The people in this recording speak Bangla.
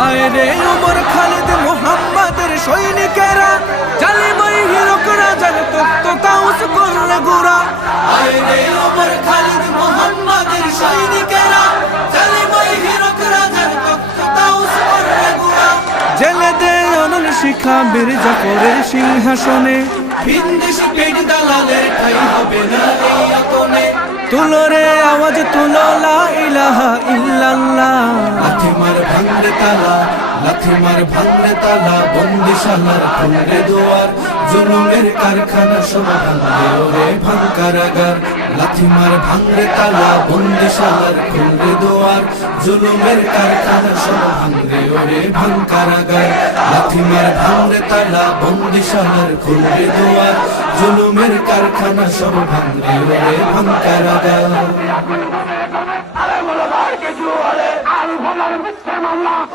আয় রে ওমর খালিদ মুহাম্মাদের সৈনিকেরা, জালিমাই হিরক রাজার তখ্ত তাউস করলে গোরা। আয় রে ওমর খালিদ মুহাম্মাদের সৈনিকেরা, জালিমাই হিরক রাজার তখ্ত তাউস করলে গোরা। জেলে দে অনল শিখা বীর জাফরের সিংহাসনে, ভিনদেশী পেট দালালের ঠাই হবে না এই আতনে। তুলো রে আওয়াজ তুলো লা ইলাহা ইল্লাল্লাহ। লাথি মার ভাঙরে তালা, লাথি মার ভাঙরে তালা, বন্দিশালার খুলরে দুয়ার, জুলুমের কারখানা সব ভাঙরে ওরে ভাঙ কারাগার। লাথি মার ভাঙরে তালা, বন্দিশালার খুলরে দুয়ার, জুলুমের কারখানা সব ভাঙরে ওরে ভাঙ কারাগার। লাথি মার ভাঙরে তালা, বন্দিশালার খুলরে দুয়ার, জুলুমের কারখানা সব ভাঙরে ওরে ভাঙ কারাগার। Allah